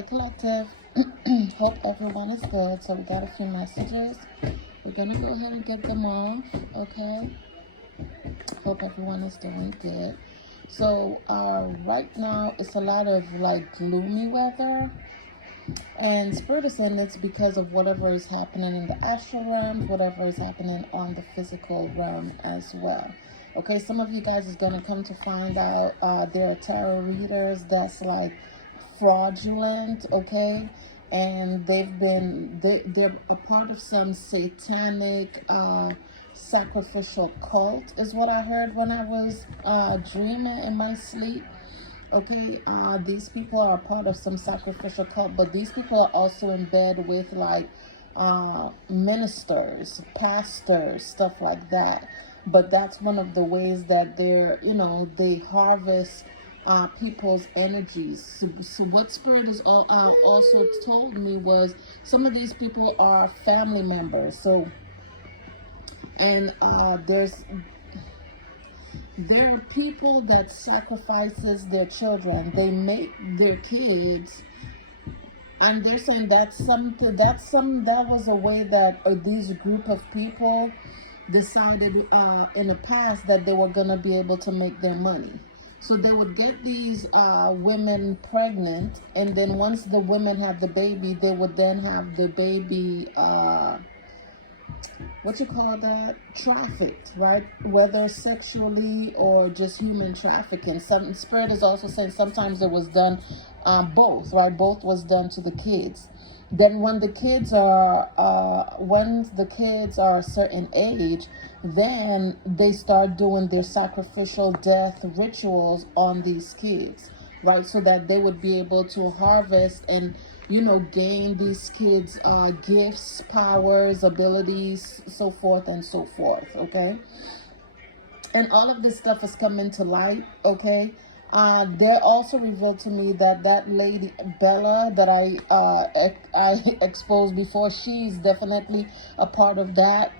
Hi, Collective. Hope everyone is good. So we got a few messages. We're going to go ahead and get them off, okay? Hope everyone is doing good. So right now, it's a lot of like gloomy weather. And Spirit is saying it's because of whatever is happening in the astral realm, whatever is happening on the physical realm as well. Okay, some of you guys is going to come to find out there are tarot readers that's like fraudulent, okay? And they're a part of some satanic sacrificial cult is what I heard when I was dreaming in my sleep. Okay, these people are a part of some sacrificial cult, but these people are also in bed with like ministers, pastors, stuff like that. But that's one of the ways that they harvest people's energies. So what Spirit is also told me was some of these people are family members. So, and there are people that sacrifices their children. They make their kids, and they're saying that was a way that these group of people decided in the past that they were gonna be able to make their money. So they would get these women pregnant, and then once the women had the baby, they would then have the baby trafficked, right? Whether sexually or just human trafficking. Some Spirit is also saying sometimes it was done both, right? Both was done to the kids. Then when the kids are a certain age, then they start doing their sacrificial death rituals on these kids, right? So that they would be able to harvest and gain these kids gifts, powers, abilities, so forth and so forth, okay? And all of this stuff is coming to light, okay? They're also revealed to me that lady Bella that I exposed before, she's definitely a part of that.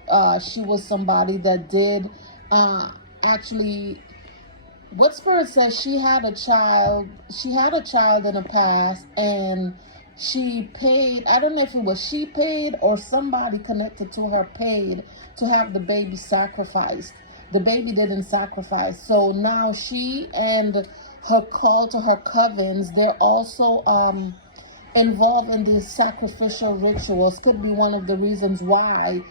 She was somebody that did actually. What Spirit says, she had a child in the past, and she paid, I don't know if it was she paid or somebody connected to her paid to have the baby sacrificed. The baby didn't sacrifice. So now she and her call to her covens, they're also involved in these sacrificial rituals. Could be one of the reasons why,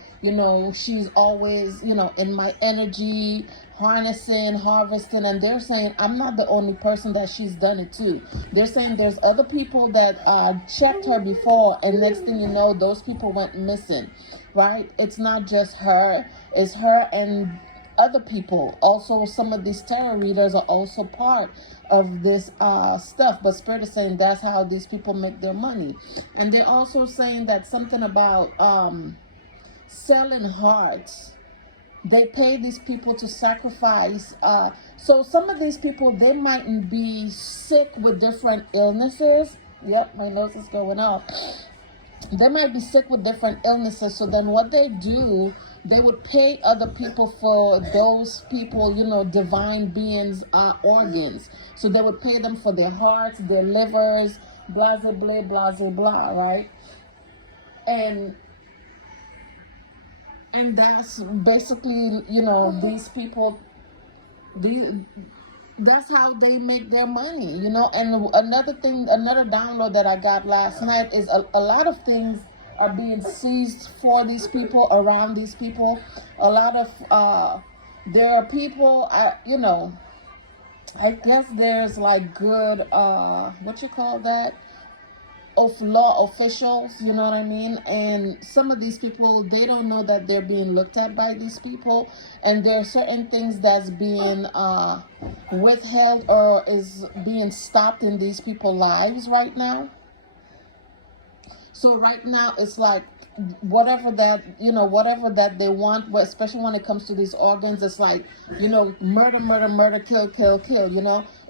she's always, in my energy, harnessing, harvesting. And they're saying I'm not the only person that she's done it to. They're saying there's other people that checked her before, and next thing you know, those people went missing, right? It's not just her, it's her and other people. Also, some of these tarot readers are also part of this stuff, but Spirit is saying that's how these people make their money. And they're also saying that something about selling hearts. They pay these people to sacrifice. So some of these people, they mightn't be sick with different illnesses. Yep, my nose is going off. They might be sick with different illnesses. So then what they do, they would pay other people for those people, divine beings' organs. So they would pay them for their hearts, their livers, blah, blah, blah, blah, blah, blah, right? And that's basically, these people, that's how they make their money, And another download that I got last night is a lot of things are being seized for these people, around these people. A lot of, there are people, I guess there's like good, of law officials, you know what I mean? And some of these people, they don't know that they're being looked at by these people, and there are certain things that's being withheld or is being stopped in these people's lives right now. So right now it's like whatever that they want, especially when it comes to these organs, it's like, murder, kill,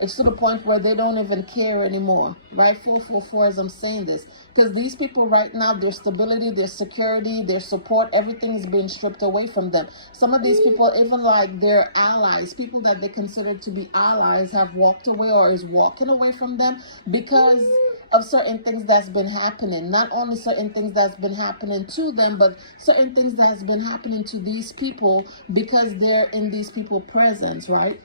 It's to the point where they don't even care anymore, right? 444, as I'm saying this, because these people right now, their stability, their security, their support, everything is being stripped away from them. Some of these people, even like their allies, people that they consider to be allies, have walked away or is walking away from them because of certain things that's been happening. Not only certain things that's been happening to them, but certain things that's been happening to these people because they're in these people's presence, right?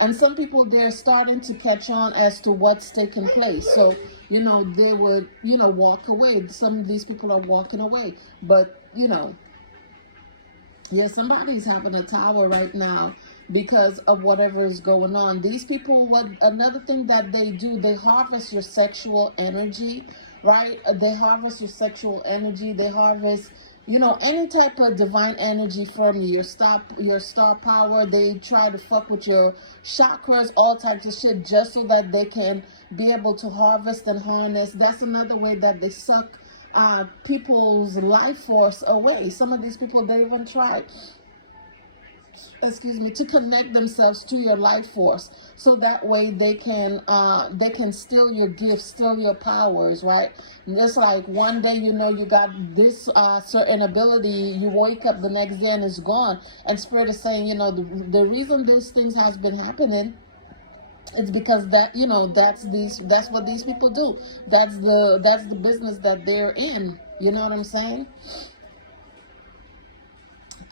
And some people, they're starting to catch on as to what's taking place. So, they would, walk away. Some of these people are walking away. But, yeah, somebody's having a tower right now because of whatever is going on. These people, another thing that they do, they harvest your sexual energy, right? They harvest your sexual energy. They harvest, any type of divine energy from you, your star power. They try to fuck with your chakras, all types of shit, just so that they can be able to harvest and harness. That's another way that they suck people's life force away. Some of these people, they even try, to connect themselves to your life force, so that way they can steal your gifts, steal your powers, right? And just like one day, you got this certain ability, you wake up the next day and it's gone. And Spirit is saying, the reason these things has been happening, it's because that, that's what these people do. That's the business that they're in. You know what I'm saying?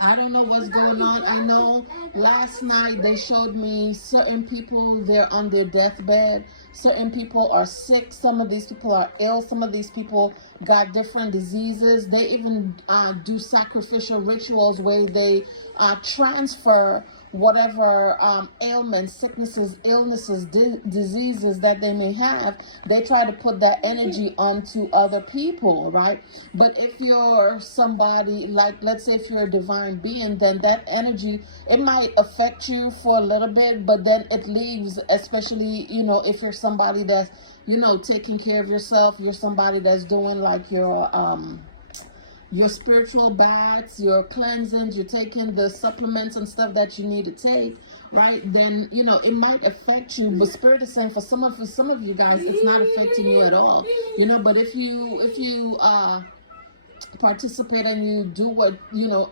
I don't know what's going on. I know last night they showed me certain people, they're on their deathbed. Certain people are sick. Some of these people are ill. Some of these people got different diseases. They even do sacrificial rituals where they transfer whatever ailments, sicknesses, illnesses, diseases that they may have. They try to put that energy onto other people, right? But if you're somebody, like, let's say if you're a divine being, then that energy, it might affect you for a little bit, but then it leaves, especially, if you're somebody that's, taking care of yourself, you're somebody that's doing like your spiritual baths, your cleansings, you're taking the supplements and stuff that you need to take, right? Then, it might affect you. But Spirit is saying for some of you guys, it's not affecting you at all. But if you participate and you do what,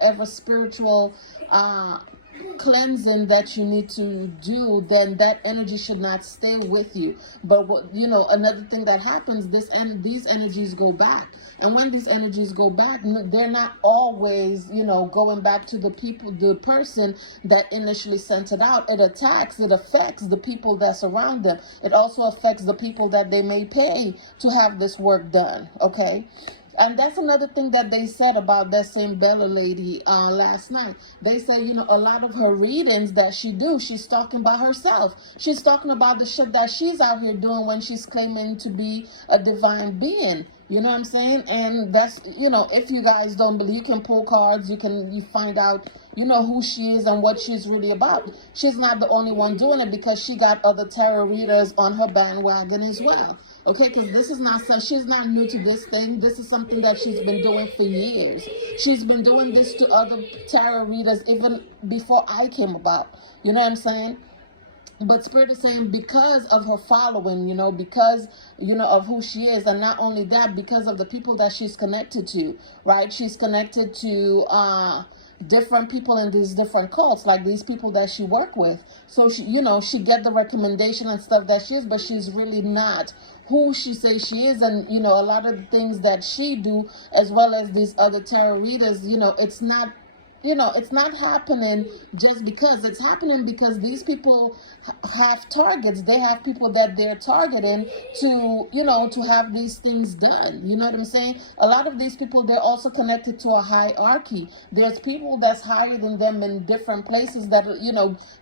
ever spiritual cleansing that you need to do, then that energy should not stay with you. But what, another thing that happens, these energies go back. And when these energies go back, they're not always, going back to the person that initially sent it out. It affects the people that's around them. It also affects the people that they may pay to have this work done, okay? And that's another thing that they said about that same Bella lady last night. They said, a lot of her readings that she do, she's talking about herself. She's talking about the shit that she's out here doing when she's claiming to be a divine being. You know what I'm saying? And that's, if you guys don't believe, you can pull cards, you find out, who she is and what she's really about. She's not the only one doing it, because she got other tarot readers on her bandwagon as well. Okay, because she's not new to this thing. This is something that she's been doing for years. She's been doing this to other tarot readers even before I came about. You know what I'm saying? But Spirit is saying because of her following, because, of who she is. And not only that, because of the people that she's connected to, right? She's connected to different people in these different cults, like these people that she work with. So, she get the recommendation and stuff that she is, but she's really not who she says she is. And, a lot of the things that she do, as well as these other tarot readers, it's not, it's not happening just because. It's happening because these people have targets. They have people that they're targeting to, to have these things done. You know what I'm saying? A lot of these people, they're also connected to a hierarchy. There's people that's higher than them in different places that,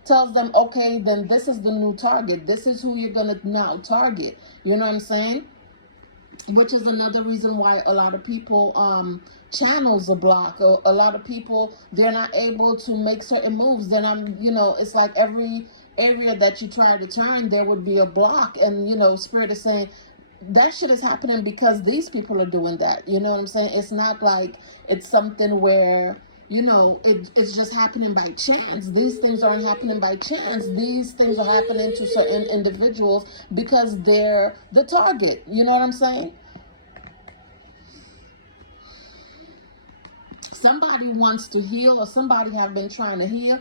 tells them, okay, then this is the new target. This is who you're going to now target. You know what I'm saying? Which is another reason why a lot of people channels are blocked. A lot of people, they're not able to make certain moves. Then it's like every area that you try to turn, there would be a block. And Spirit is saying that shit is happening because these people are doing that. You know what I'm saying? It's not like it's something where it's just happening by chance. These things aren't happening by chance. These things are happening to certain individuals because they're the target. You know what I'm saying? Somebody wants to heal, or somebody have been trying to heal.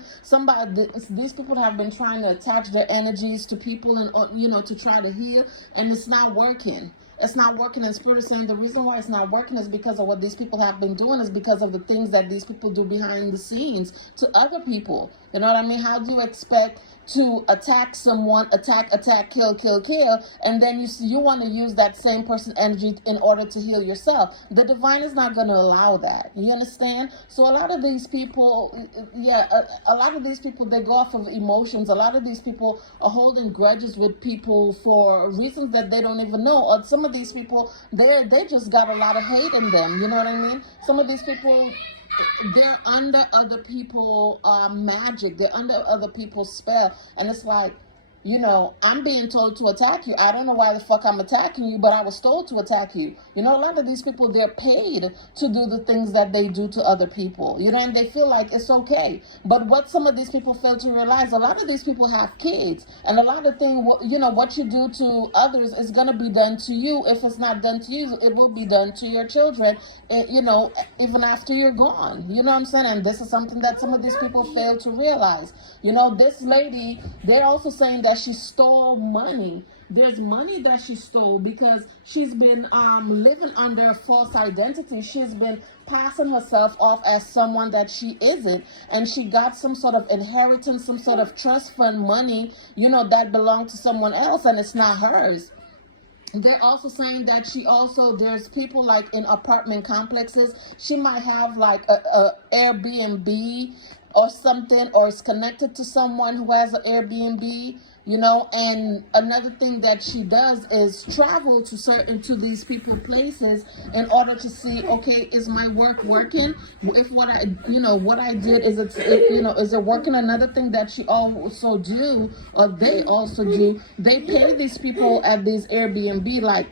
These people have been trying to attach their energies to people, and to try to heal, and it's not working. It's not working. And Spirit is saying the reason why it's not working is because of what these people have been doing, is because of the things that these people do behind the scenes to other people. You know what I mean? How do you expect to attack someone, attack, kill, and then you want to use that same person energy in order to heal yourself? The divine is not going to allow that. You understand? So a lot of these people, a lot of these people, they go off of emotions. A lot of these people are holding grudges with people for reasons that they don't even know. Or some of these people, they just got a lot of hate in them. You know what I mean? Some of these people, they're under other people magic. They're under other people's spell, and it's like, I'm being told to attack you. I don't know why the fuck I'm attacking you, but I was told to attack you. A lot of these people, they're paid to do the things that they do to other people, and they feel like it's okay. But what some of these people fail to realize, a lot of these people have kids, and a lot of things, what you do to others is going to be done to you. If it's not done to you, it will be done to your children, even after you're gone. You know what I'm saying? And this is something that some of these people fail to realize. This lady, they're also saying that she stole money. There's money that she stole because she's been living under a false identity. She's been passing herself off as someone that she isn't, and she got some sort of inheritance, some sort of trust fund money, that belonged to someone else, and it's not hers. They're also saying that there's people like in apartment complexes. She might have like a Airbnb or something, or is connected to someone who has an Airbnb, and another thing that she does is travel to these people places in order to see, okay, is my work working? If what I did, is it working? Another thing that she also do, or they also do, they pay these people at these Airbnb, like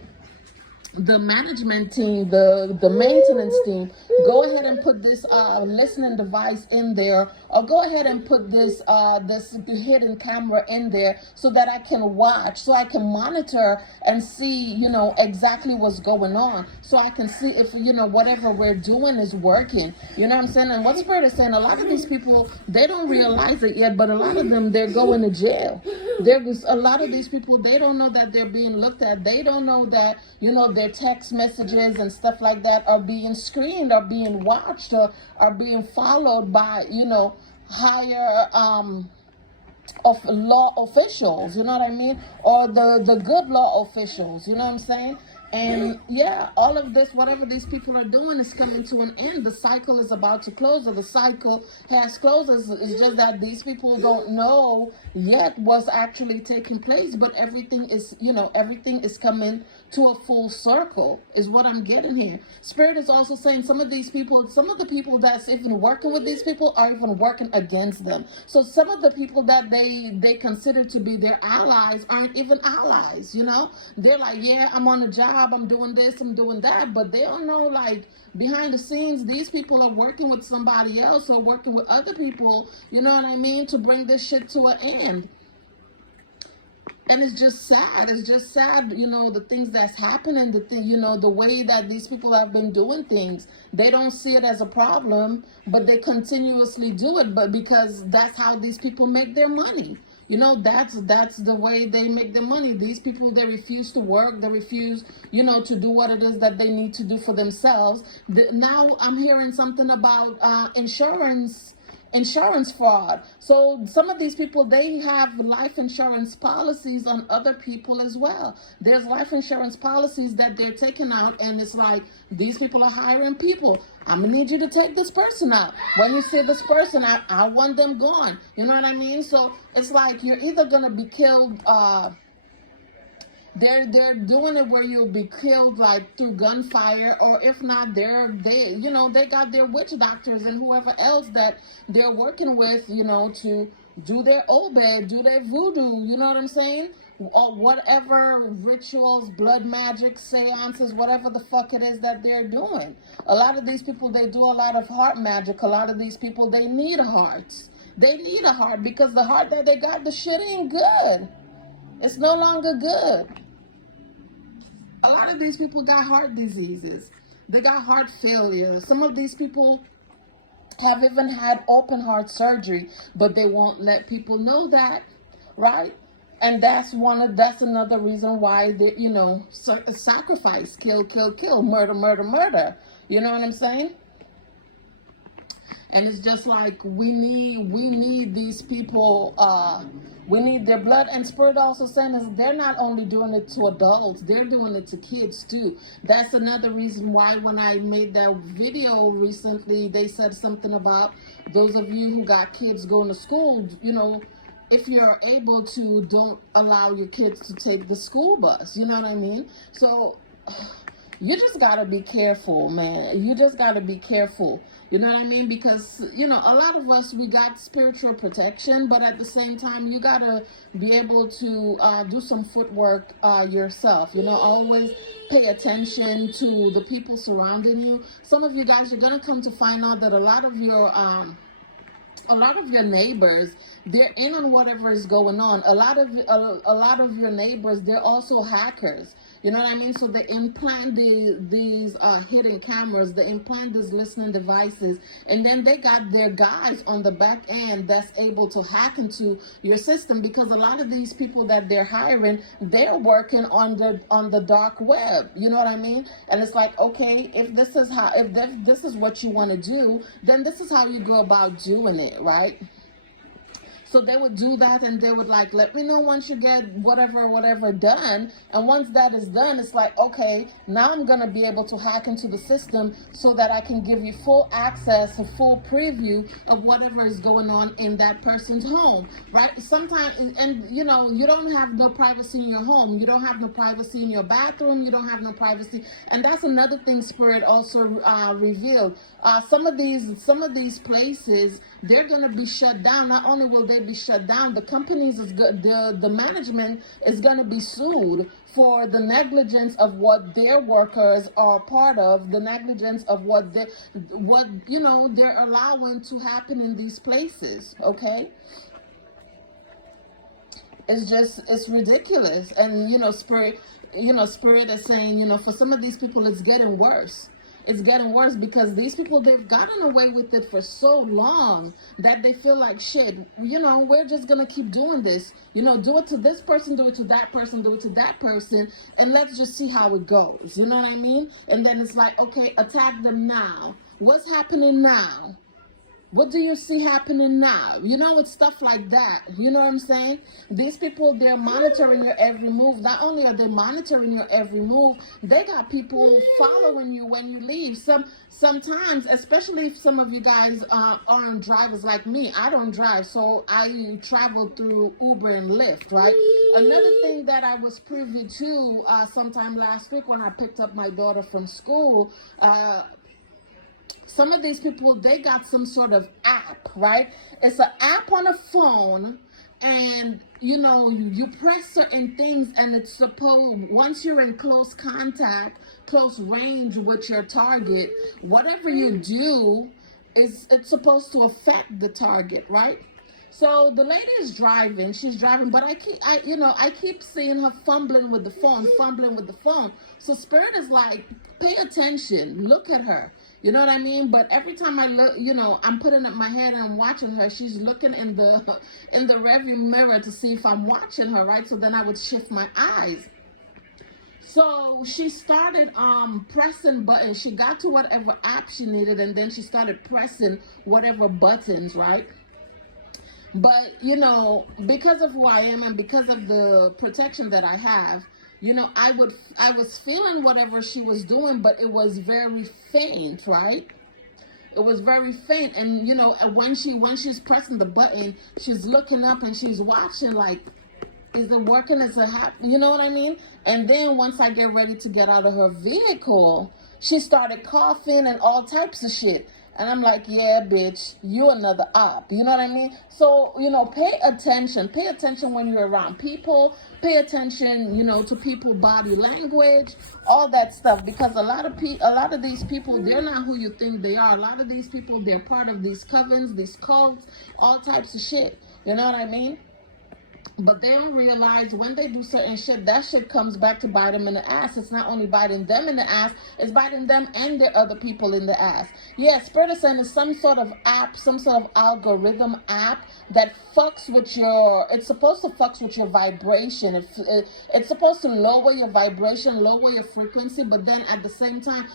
the management team, the maintenance team, go ahead and put this listening device in there, or go ahead and put this hidden camera in there so that I can watch, so I can monitor and see, exactly what's going on, so I can see if, whatever we're doing is working. You know what I'm saying? And what Spirit is saying, a lot of these people, they don't realize it yet, but a lot of them, they're going to jail. There's a lot of these people, they don't know that they're being looked at. They don't know that, their text messages and stuff like that are being screened, are being watched, or are being followed by, higher of law officials, you know what I mean? Or the good law officials, you know what I'm saying? And all of this, whatever these people are doing, is coming to an end. The cycle is about to close, or the cycle has closed. It's just that these people don't know yet what's actually taking place, but everything is coming to a full circle, is what I'm getting here. Spirit is also saying some of the people that's even working with these people are even working against them. So some of the people that they consider to be their allies aren't even allies, They're like, yeah, I'm on a job, I'm doing this, I'm doing that, but they don't know, like, behind the scenes, these people are working with somebody else, or working with other people, you know what I mean, to bring this shit to an end. And it's just sad. It's just sad, the things that's happening, the way that these people have been doing things. They don't see it as a problem, but they continuously do it, but because that's how these people make their money. That's the way they make their money. These people, they refuse to work. They refuse, to do what it is that they need to do for themselves. Now I'm hearing something about insurance fraud. So some of these people, they have life insurance policies on other people as well. There's life insurance policies that they're taking out, and it's like, these people are hiring people. I'm gonna need you to take this person out. When you see this person, I want them gone. You know what I mean? So it's like, you're either gonna be killed, they're doing it where you'll be killed, like, through gunfire, or if not, they got their witch doctors and whoever else that they're working with, to do their obed, do their voodoo, you know what I'm saying? or whatever rituals, blood magic, seances, whatever the fuck it is that they're doing. A lot of these people, they do a lot of heart magic. A lot of these people, they need hearts. They need a heart because the heart that they got, the shit ain't good. It's no longer good. A lot of these people got heart diseases. They got heart failure. Some of these people have even had open heart surgery, but they won't let people know that, right? And that's another reason why they, sacrifice, kill, murder, murder, murder. You know what I'm saying? And it's just like we need these people, we need their blood. And Spirit also saying is they're not only doing it to adults, they're doing it to kids too. That's another reason why when I made that video recently, they said something about those of you who got kids going to school, if you're able to, don't allow your kids to take the school bus. You know what I mean? So you just got to be careful, man. You just got to be careful. You know what I mean? Because, a lot of us, we got spiritual protection, but at the same time, you got to be able to do some footwork yourself. Always pay attention to the people surrounding you. Some of you guys, you're going to come to find out that a lot of your neighbors, they're in on whatever is going on. A lot of your neighbors, they're also hackers. You know what I mean? So they implant these hidden cameras, they implant these listening devices, and then they got their guys on the back end that's able to hack into your system, because a lot of these people that they're hiring, they're working on the dark web. You know what I mean? And it's like, okay, if this is what you want to do, then this is how you go about doing it, right? So they would do that, and they would like, let me know once you get whatever done. And once that is done, it's like, okay, now I'm going to be able to hack into the system so that I can give you full access, a full preview of whatever is going on in that person's home, right? Sometimes, and you don't have no privacy in your home. You don't have no privacy in your bathroom. You don't have no privacy. And that's another thing Spirit also revealed. Some of these places, they're going to be shut down. Not only will they be shut down, the companies the management is going to be sued for the negligence of what their workers are part of, the negligence of what they're allowing to happen in these places. Okay, it's ridiculous. And Spirit is saying, for some of these people, it's getting worse. It's getting worse because these people, they've gotten away with it for so long that they feel like, shit, we're just going to keep doing this. Do it to this person, do it to that person, do it to that person, and let's just see how it goes. You know what I mean? And then it's like, okay, attack them now. What's happening now? What do you see happening now? It's stuff like that. You know what I'm saying? These people, they're monitoring your every move. Not only are they monitoring your every move, they got people following you when you leave. Sometimes, especially if some of you guys aren't drivers like me. I don't drive, so I travel through Uber and Lyft, right? Another thing that I was privy to sometime last week when I picked up my daughter from school, some of these people, they got some sort of app, right? It's an app on a phone, and you press certain things, and it's supposed, once you're in close contact, close range with your target, whatever you do it's supposed to affect the target, right? So the lady is driving, she's driving, but I keep seeing her fumbling with the phone. So Spirit is like, pay attention, look at her. You know what I mean? But every time I look, I'm putting up my head and I'm watching her, she's looking in the rearview mirror to see if I'm watching her, right? So then I would shift my eyes. So she started pressing buttons. She got to whatever app she needed, and then she started pressing whatever buttons, right? But, because of who I am and because of the protection that I have, I was feeling whatever she was doing, but it was very faint, right? It was very faint. And, when she's pressing the button, she's looking up and she's watching like, is it working? Is it happening? You know what I mean? And then once I get ready to get out of her vehicle, she started coughing and all types of shit. And I'm like, yeah, bitch, you another op. You know what I mean? So, pay attention. Pay attention when you're around people. Pay attention, to people body language, all that stuff. Because a lot of these people, they're not who you think they are. A lot of these people, they're part of these covens, these cults, all types of shit. You know what I mean? But they don't realize when they do certain shit, that shit comes back to bite them in the ass. It's not only biting them in the ass, it's biting them and the other people in the ass. Yeah, Spirit of Sun is some sort of app, some sort of algorithm app that fucks with it's supposed to fucks with your vibration. It's supposed to lower your vibration, lower your frequency, but then at the same time,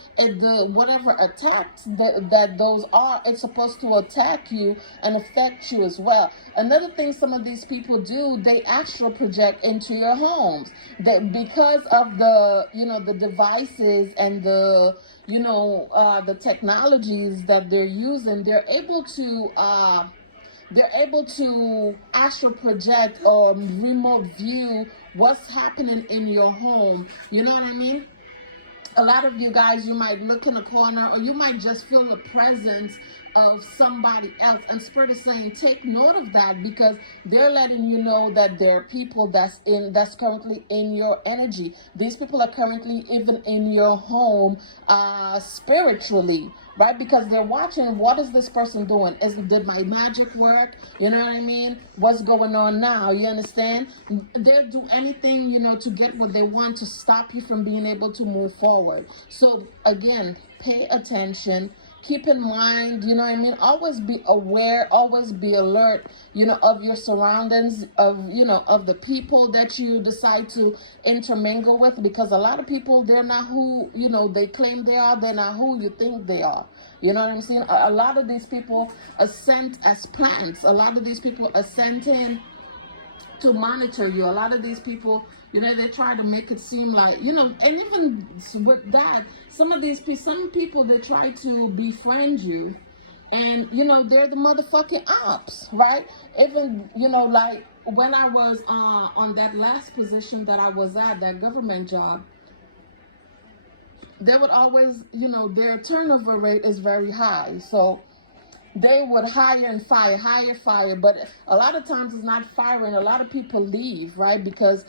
whatever attacks that those are, it's supposed to attack you and affect you as well. Another thing some of these people do, they astral project into your homes. That because of the devices and the technologies that they're using, they're able to astral project or remote view what's happening in your home. You know what I mean? A lot of you guys, you might look in the corner, or you might just feel the presence of somebody else, and Spirit is saying take note of that, because they're letting you know that there are people that's currently in your energy. These people are currently even in your home spiritually, right? Because they're watching, what is this person doing? Did my magic work? You know what I mean? What's going on now? You understand? They'll do anything, to get what they want, to stop you from being able to move forward. So again, pay attention. Keep in mind, you know what I mean? Always be aware, always be alert, of your surroundings, of the people that you decide to intermingle with, because a lot of people, they're not who, they claim they are. They're not who you think they are. You know what I'm saying? A lot of these people are sent as plants. A lot of these people are sent in to monitor you. A lot of these people, they try to make it seem like, and even with that, some people, they try to befriend you, and, they're the motherfucking ops, right? Even, like when I was on that last position that I was at, that government job, they would always, their turnover rate is very high. So they would hire and fire, but a lot of times it's not firing. A lot of people leave, right? Because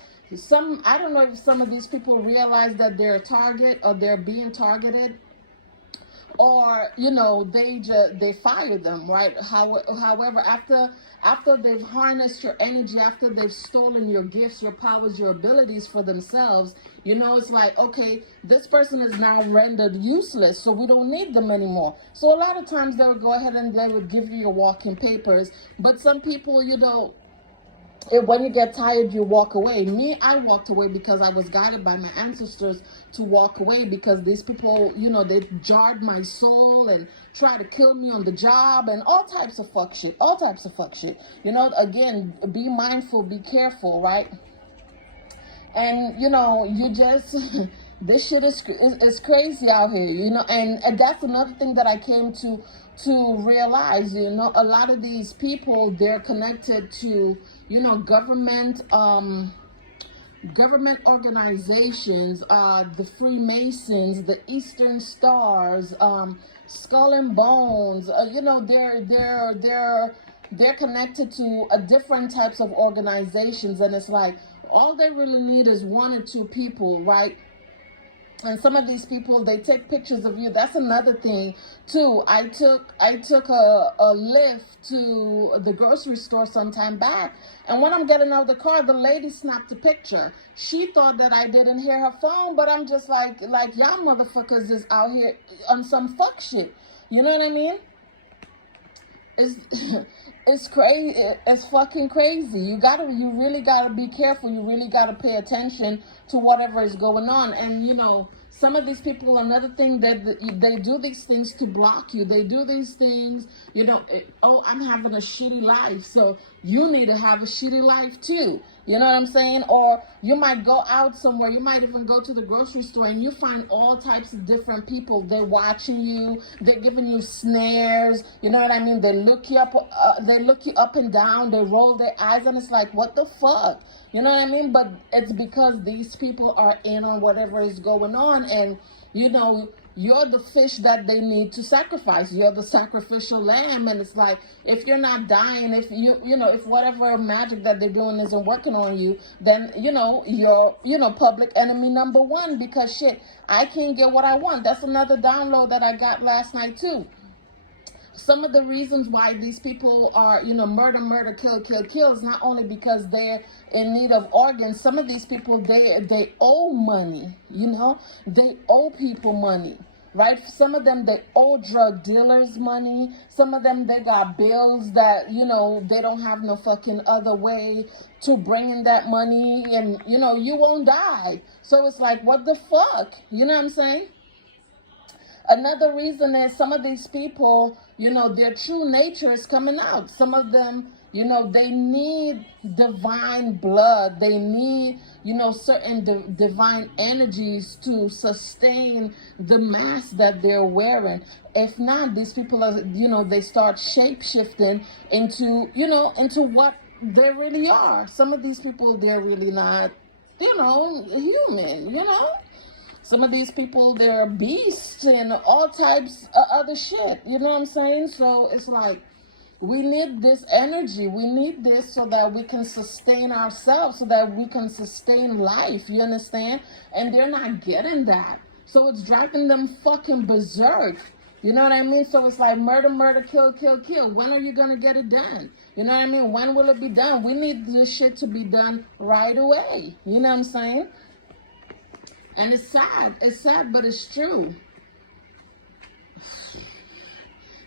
I don't know if some of these people realize that they're a target, or they're being targeted, or they fire them, right? However, after they've harnessed your energy, after they've stolen your gifts, your powers, your abilities for themselves, it's like, okay, this person is now rendered useless, so we don't need them anymore. So a lot of times they'll go ahead and they would give you your walking papers. But some people, when you get tired, you walk away. Me, I walked away because I was guided by my ancestors to walk away, because these people, they jarred my soul and tried to kill me on the job and all types of fuck shit. Again, be mindful, be careful, right? And, you just, this shit is crazy out here, and that's another thing that I came to realize, a lot of these people, they're connected to, government organizations, the Freemasons, the Eastern Stars, Skull and Bones, they're connected to different types of organizations, and it's like, all they really need is one or two people, right? And some of these people, they take pictures of you. That's another thing too. I took a lift to the grocery store some time back, and when I'm getting out of the car, the lady snapped a picture. She thought that I didn't hear her phone, but I'm just like y'all motherfuckers is out here on some fuck shit. You know what I mean? It's crazy. It's fucking crazy. You really gotta be careful. You really gotta pay attention to whatever is going on. And some of these people, another thing, that they do these things to block you. They do these things, oh, I'm having a shitty life, so you need to have a shitty life too. You know what I'm saying? Or you might go out somewhere, you might even go to the grocery store, and you find all types of different people. They're watching you, they're giving you snares, you know what I mean? They look you up and down, they roll their eyes, and it's like, what the fuck? You know what I mean? But it's because these people are in on whatever is going on, and you're the fish that they need to sacrifice. You're the sacrificial lamb. And it's like, if you're not dying, if if whatever magic that they're doing isn't working on you, then, you're, public enemy number one, because shit, I can't get what I want. That's another download that I got last night too. Some of the reasons why these people are, murder, kill is not only because they're in need of organs. Some of these people, they owe money, they owe people money, right? Some of them, they owe drug dealers money. Some of them, they got bills that, they don't have no fucking other way to bring in that money, and, you won't die. So it's like, what the fuck? You know what I'm saying? Another reason is some of these people, their true nature is coming out. Some of them, they need divine blood. They need, certain divine energies to sustain the mask that they're wearing. If not, these people are, they start shape-shifting into, into what they really are. Some of these people, they're really not, human, Some of these people, they're beasts and all types of other shit. You know what I'm saying? So it's like, we need this energy. We need this so that we can sustain ourselves, so that we can sustain life. You understand? And they're not getting that. So it's driving them fucking berserk. You know what I mean? So it's like murder, kill. When are you going to get it done? You know what I mean? When will it be done? We need this shit to be done right away. You know what I'm saying? And it's sad, but it's true.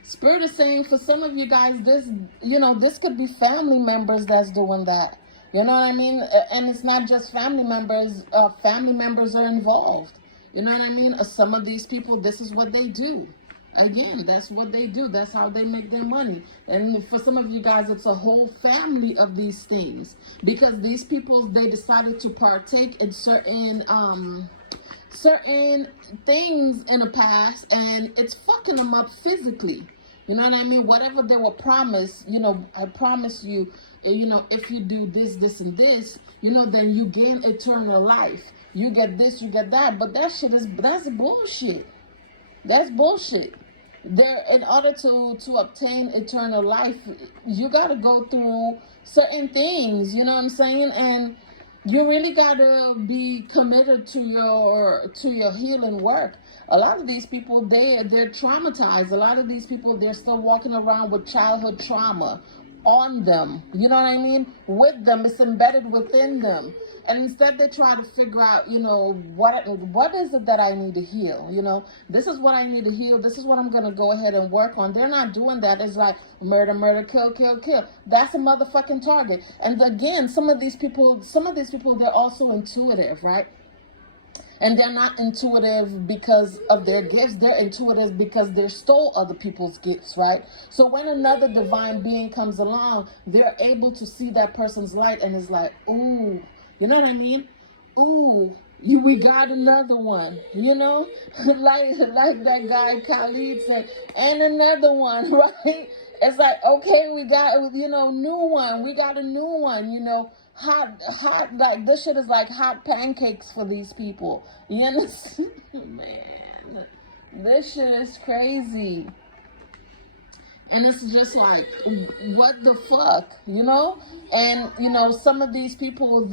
Spirit is saying for some of you guys, this could be family members that's doing that. You know what I mean? And it's not just family members. Family members are involved. You know what I mean? Some of these people, this is what they do. Again, that's what they do. That's how they make their money. And for some of you guys, it's a whole family of these things. Because these people, they decided to partake in certain things in the past, and it's fucking them up physically. You know what I mean? Whatever they were promised, I promise you, if you do this, and this, then you gain eternal life. You get this, you get that. But that's bullshit. That's bullshit. In order to obtain eternal life, you got to go through certain things, you know what I'm saying? And you really got to be committed to your healing work. A lot of these people, they're traumatized. A lot of these people, they're still walking around with childhood trauma on them. You know what I mean? With them. It's embedded within them. And instead they try to figure out, what is it that I need to heal? This is what I need to heal. This is what I'm going to go ahead and work on. They're not doing that. It's like murder, kill. That's a motherfucking target. And again, some of these people, they're also intuitive, right? And they're not intuitive because of their gifts. They're intuitive because they stole other people's gifts, right? So when another divine being comes along, they're able to see that person's light and is like, ooh, you know what I mean? Ooh, we got another one, like that guy Khalid said, and another one, right? It's like, okay, we got, new one. We got a new one, hot, like this shit is like hot pancakes for these people. You understand? Man, this shit is crazy. And it's just like, what the fuck, And, some of these people,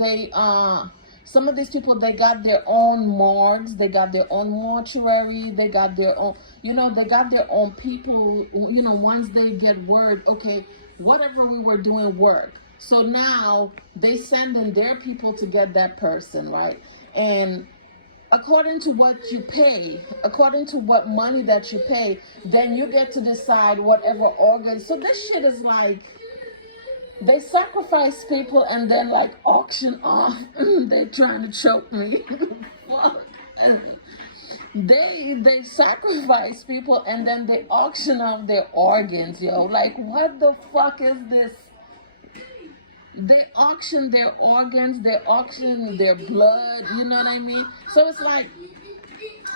they got their own morgues, they got their own mortuary, they got their own, they got their own people, once they get word, okay, whatever we were doing work. So now they send in their people to get that person, right? And according to what you pay, according to what money that you pay, then you get to decide whatever organ. So this shit is like, they sacrifice people and then like auction off. They trying to choke me. Fuck. They sacrifice people and then they auction off their organs, yo. Like, what the fuck is this? They auction their organs, they auction their blood, you know what I mean? So it's like,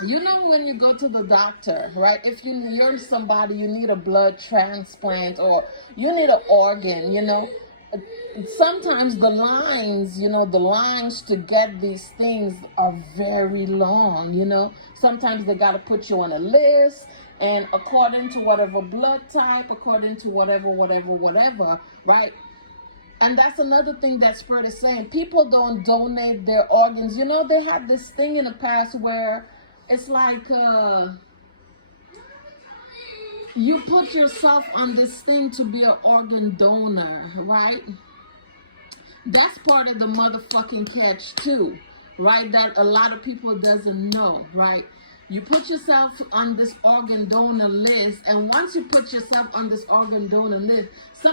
when you go to the doctor, right? If you're somebody, you need a blood transplant or you need an organ, sometimes the lines, the lines to get these things are very long, Sometimes they got to put you on a list, and according to whatever blood type, according to whatever, right? And that's another thing that Spirit is saying. People don't donate their organs. They had this thing in the past where it's like you put yourself on this thing to be an organ donor, right? That's part of the motherfucking catch too, right? That a lot of people doesn't know, right? You put yourself on this organ donor list, and once you put yourself on this organ donor list, for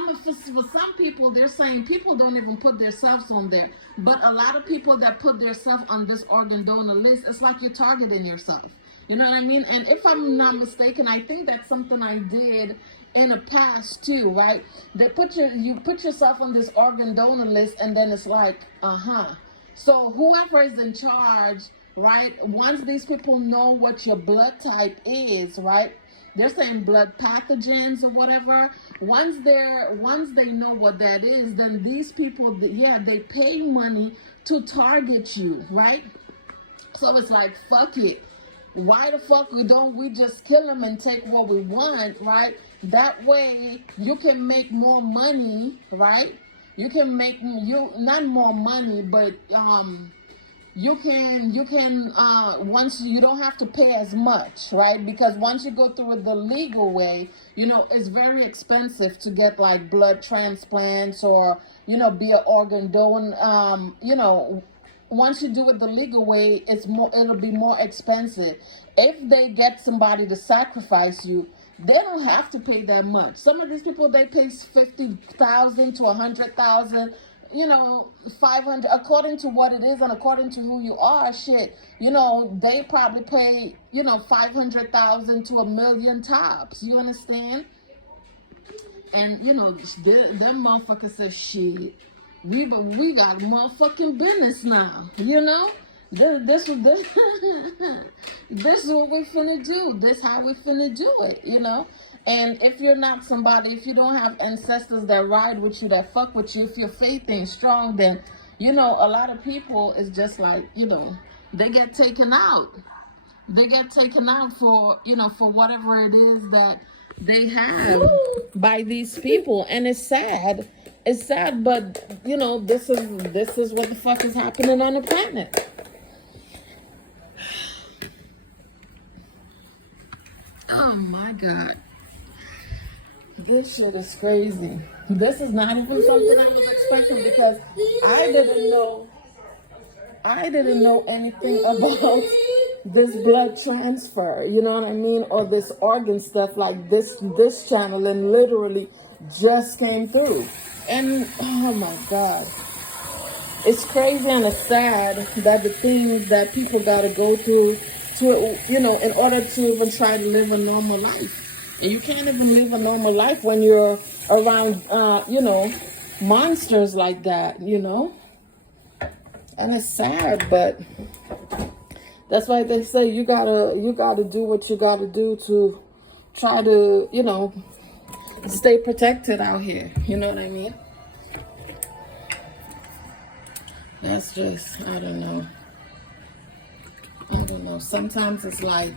some people, they're saying people don't even put themselves on there. But a lot of people that put themselves on this organ donor list, it's like you're targeting yourself. You know what I mean? And if I'm not mistaken, I think that's something I did in the past too, right? You put yourself on this organ donor list, and then it's like, So whoever is in charge, right? Once these people know what your blood type is, right? They're saying blood pathogens or whatever. Once they know what that is, then these people, they pay money to target you, right? So it's like, fuck it. Why the fuck don't we just kill them and take what we want, right? That way you can make more money, right? You can make not more money, but you can once you don't have to pay as much, right? Because once you go through it the legal way, it's very expensive to get like blood transplants or be an organ donor. Once you do it the legal way, it'll be more expensive. If they get somebody to sacrifice you, they don't have to pay that much. Some of these people, they pay $50,000 to $100,000, 500, according to what it is and according to who you are. Shit, they probably pay, 500,000 to $1 million tops. You understand? And them motherfuckers say, shit, we got motherfucking business now, This is what we finna do. This how we finna do it, And if you're not somebody, if you don't have ancestors that ride with you, that fuck with you, if your faith ain't strong, then, a lot of people is just like, they get taken out. They get taken out for, for whatever it is that they have by these people. And it's sad. It's sad, but, this is what the fuck is happening on the planet. Oh my God. This shit is crazy. This is not even something I was expecting, because I didn't know anything about this blood transfer, you know what I mean? Or this organ stuff like this channel, and literally just came through. And oh my God. It's crazy and it's sad that the things that people gotta go through to, in order to even try to live a normal life. And you can't even live a normal life when you're around, monsters like that, And it's sad, but that's why they say you gotta do what you gotta do to try to, stay protected out here. You know what I mean? That's just, I don't know. Sometimes it's like,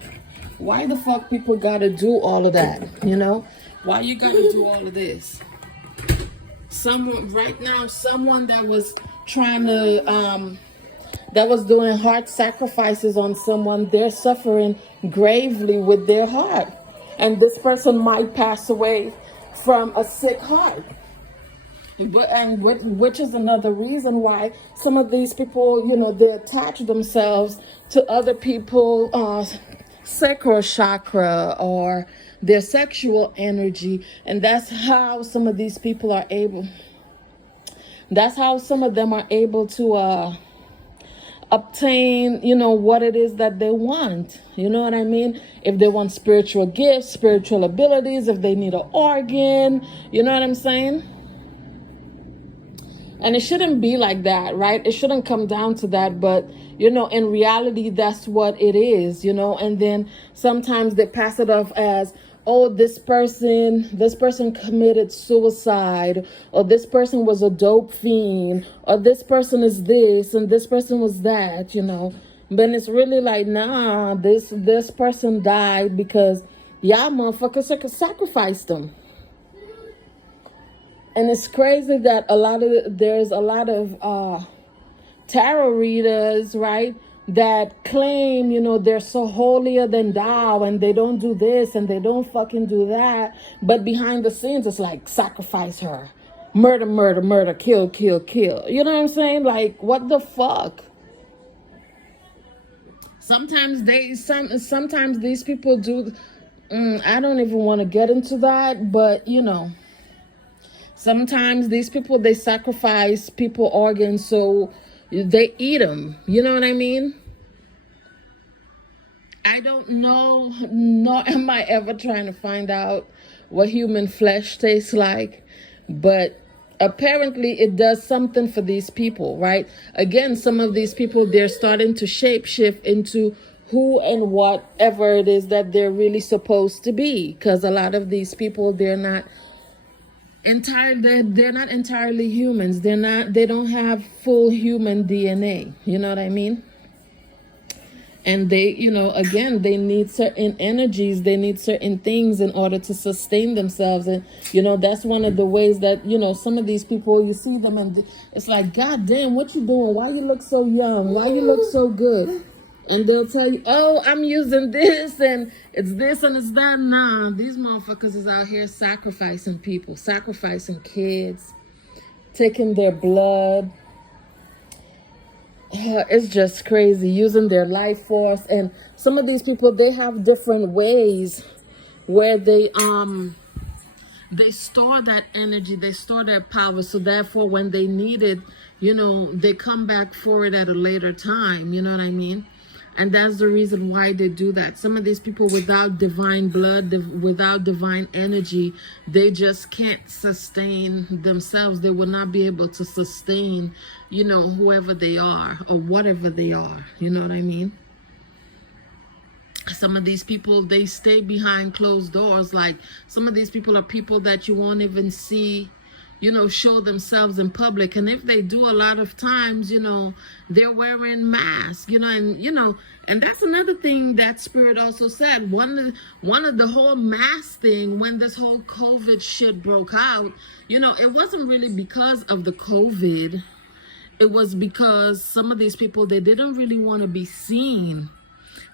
why the fuck people gotta do all of that? Why you gotta do all of this? Someone that was trying to, that was doing heart sacrifices on someone, they're suffering gravely with their heart. And this person might pass away from a sick heart. Which is another reason why some of these people, they attach themselves to other people's sacral chakra or their sexual energy. And that's how some of these people are able, that's how some of them are able to obtain, what it is that they want. You know what I mean? If they want spiritual gifts, spiritual abilities, if they need an organ, you know what I'm saying? And it shouldn't be like that, right? It shouldn't come down to that. But, in reality, that's what it is, And then sometimes they pass it off as, oh, this person committed suicide, or this person was a dope fiend, or this person is this and this person was that, But it's really like, nah, this person died because y'all motherfuckers sacrificed them. And it's crazy that there's a lot of tarot readers, right, that claim, they're so holier than thou, and they don't do this and they don't fucking do that. But behind the scenes, it's like, sacrifice her, murder, murder, murder, kill, kill, kill. You know what I'm saying? Like, what the fuck? Sometimes these people do. I don't even want to get into that, but sometimes these people, they sacrifice people organs so they eat them. You know what I mean? I don't know, nor am I ever trying to find out what human flesh tastes like, but apparently it does something for these people, right? Again, some of these people, they're starting to shapeshift into who and whatever it is that they're really supposed to be, because a lot of these people, they're not entirely humans. They don't have full human DNA. You know what I mean? And they, again, they need certain energies, they need certain things in order to sustain themselves. And, that's one of the ways that, some of these people, you see them and it's like, God damn, what you doing? Why you look so young? Why you look so good? And they'll tell you, oh, I'm using this and it's this and it's that. Nah, these motherfuckers is out here sacrificing people, sacrificing kids, taking their blood. It's just crazy, using their life force. And some of these people, they have different ways where they store that energy, they store their power, so therefore when they need it, they come back for it at a later time. You know what I mean? And that's the reason why they do that. Some of these people, without divine blood, without divine energy, they just can't sustain themselves. They will not be able to sustain, whoever they are or whatever they are. You know what I mean? Some of these people, they stay behind closed doors. Like, some of these people are people that you won't even see, show themselves in public. And if they do, a lot of times, they're wearing masks, and that's another thing that Spirit also said. One of the whole mask thing, when this whole COVID shit broke out, it wasn't really because of the COVID. It was because some of these people, they didn't really want to be seen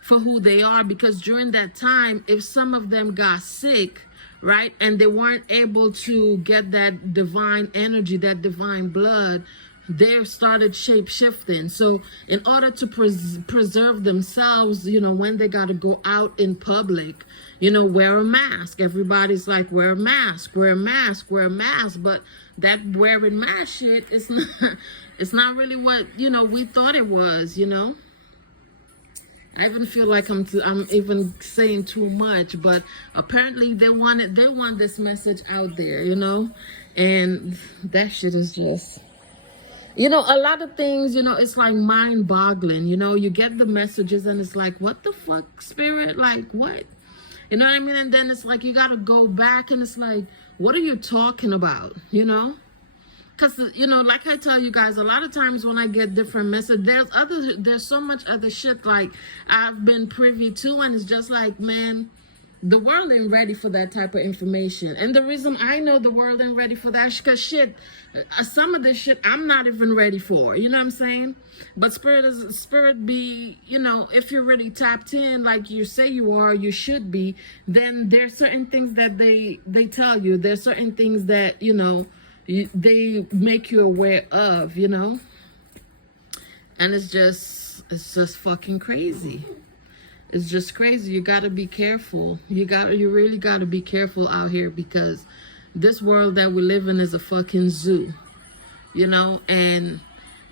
for who they are, because during that time, if some of them got sick, right, and they weren't able to get that divine energy, that divine blood, they started shape-shifting. So in order to preserve themselves, when they got to go out in public, wear a mask. Everybody's like, wear a mask, wear a mask, wear a mask. But that wearing mask shit is not, it's not really what, we thought it was, I even feel like I'm even saying too much, but apparently they want this message out there, and that shit is just, a lot of things, it's like mind-boggling. You get the messages and it's like, what the fuck, Spirit? Like, what? You know what I mean? And then it's like, you gotta go back and it's like, what are you talking about? Because, like I tell you guys, a lot of times when I get different messages, there's so much other shit like I've been privy to, and it's just like, man, the world ain't ready for that type of information. And the reason I know the world ain't ready for that is because some of this shit I'm not even ready for. You know what I'm saying? But spirit be, if you're really tapped in, like you say you are, you should be, then there's certain things that they tell you. There's certain things that, they make you aware of, and it's just fucking crazy. It's just crazy. You got to be careful. You really got to be careful out here, because this world that we live in is a fucking zoo, and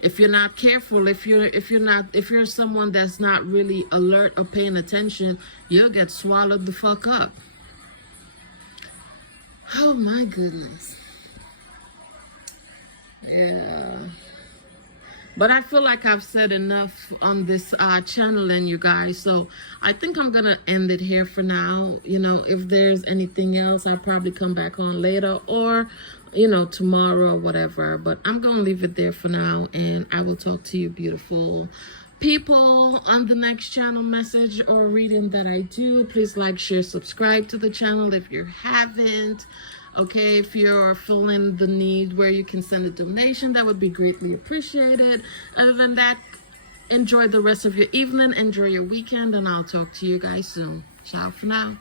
if you're not careful, if you're someone that's not really alert or paying attention, you'll get swallowed the fuck up. Oh my goodness. Yeah. But I feel like I've said enough on this channel, and you guys, so I think I'm gonna end it here for now. You know, if there's anything else, I'll probably come back on later, or you know, tomorrow or whatever. But I'm gonna leave it there for now, and I will talk to you beautiful people on the next channel message or reading that I do. Please like, share, subscribe to the channel if you haven't. Okay, if you're feeling the need where you can send a donation, that would be greatly appreciated. Other than that, enjoy the rest of your evening, enjoy your weekend, and I'll talk to you guys soon. Ciao for now.